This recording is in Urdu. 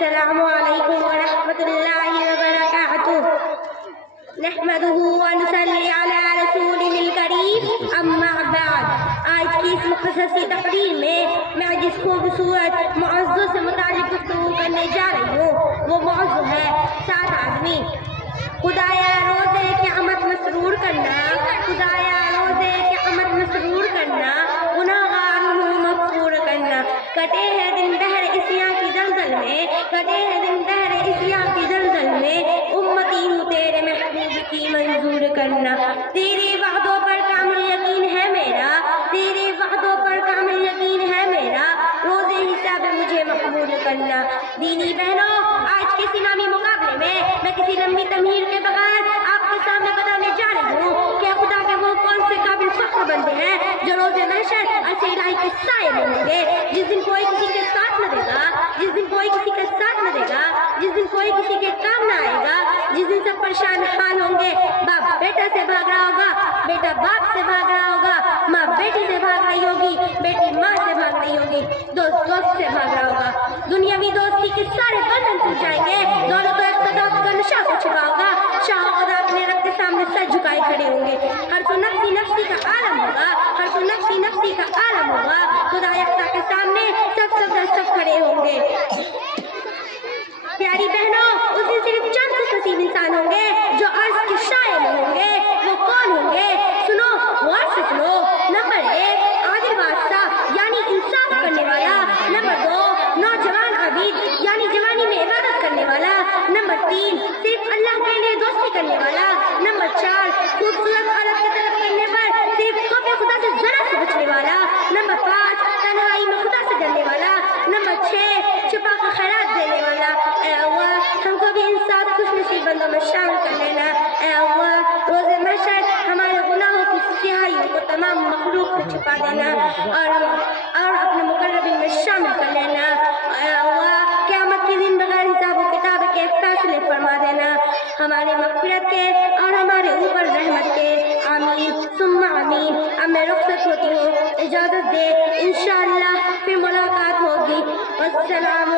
السلام علیکم ورحمۃ اللہ وبرکاتہ نحمدہ ونصلی علی رسولہ الکریم اما بعد آج کی اس مختصر سی تقریر میں جس خوبصورت موضوع سے متعلق گفتگو کرنے جا رہی ہوں وہ موضوع ہے 7 آدمی. خدایا روزے قیامت مسرور کرنا، خدایا روزے قیامت مسرور کرنا، گناہگاروں مغفور کرنا. کٹے ہیں دن بہر عصیاں کی دلدل میں، کٹے ہیں دن بہر عصیاں کی دلدل میں، امتی ہوں تیرے محبوب کی منظور کرنا. تیرے وعدوں پر کامل یقین ہے میرا، تیرے وعدوں پر کامل یقین ہے میرا، روزے حساب مجھے مقبول کرنا. دینی بہنوں، آج کے اس نامی مقابلے میں کسی لمبی تمہید کے بغیر آپ کے سامنے بتانے جا رہی ہوں کہ خدا کے وہ کون سے قابل فخر بندے ہیں جو روز محشر عرش الہی کے سائے میں ہوں گے، جس دن کوئی کسی کے ساتھ نہ دے گا، جس دن کوئی کسی کے ساتھ نہ دے گا، جس دن کوئی کسی کے کام نہ آئے گا، جس دن سب پریشان حال ہوں گے. باپ بیٹا سے بھاگ رہا ہوگا، بیٹا باپ سے بھاگ رہا ہوگا، ماں بیٹی سے بھاگ رہی ہوگی، بیٹی ماں سے بھاگ رہی ہوگی، دوست دوست سے بھاگ رہا ہوگا. دنیاوی دوستی کے سارے بندھن ٹوٹ جائیں گے، دولت و اقتدار کا نشہ کو چھپا ہوگا، شاہ خدا اپنے رب کے سامنے سر جھکائے کھڑے ہوں گے. ہر تو نفسی نفسی کا عالم ہوگا، ہر تو نفسی نفسی کا عالم ہوگا. خدا یکتا کے سامنے سب کھڑے ہوں گے. پیاری بہنوں، اس دن صرف چند خوش نصیب انسان ہوں گے جو عرض کے سائے میں ہوں گے. وہ کون ہوں گے؟ سنو، غور سے سنو. نمبر 1 عادل بادشاہ یعنی انصاف کرنے والا. نمبر 2 نوجوان عابد یعنی جوانی میں عبادت کرنے والا. نمبر 3 صرف اللہ کے لیے دوستی کرنے والا. نمبر 4 خوبصورت عورت کی طرف کرنے پر صرف خوف خدا سے ذرا سے بچنے والا. نمبر 5 تنہائی میں خدا سے ڈرنے والا. نمبر 6 چھپا کر خیرات دینے والا. اے اللہ، ہم کو بھی ان 7 خوش نصیب بندوں میں شامل کر لینا. اے اللہ، روز محشر ہمارے گناہوں کی سیاہی کو تمام مخلوق سے چھپا دینا اور اپنے مقربین میں شامل کر لینا. اے اللہ، قیامت کے دن بغیر حساب و کتاب کے فیصلے فرما دینا، ہمارے مغفرت کے اور ہمارے اوپر رحمت کے. آمین ثم آمین. اب میں رخصت ہوتی ہوں، اجازت دے، انشاءاللہ پھر ملاقات ہوگی. والسلام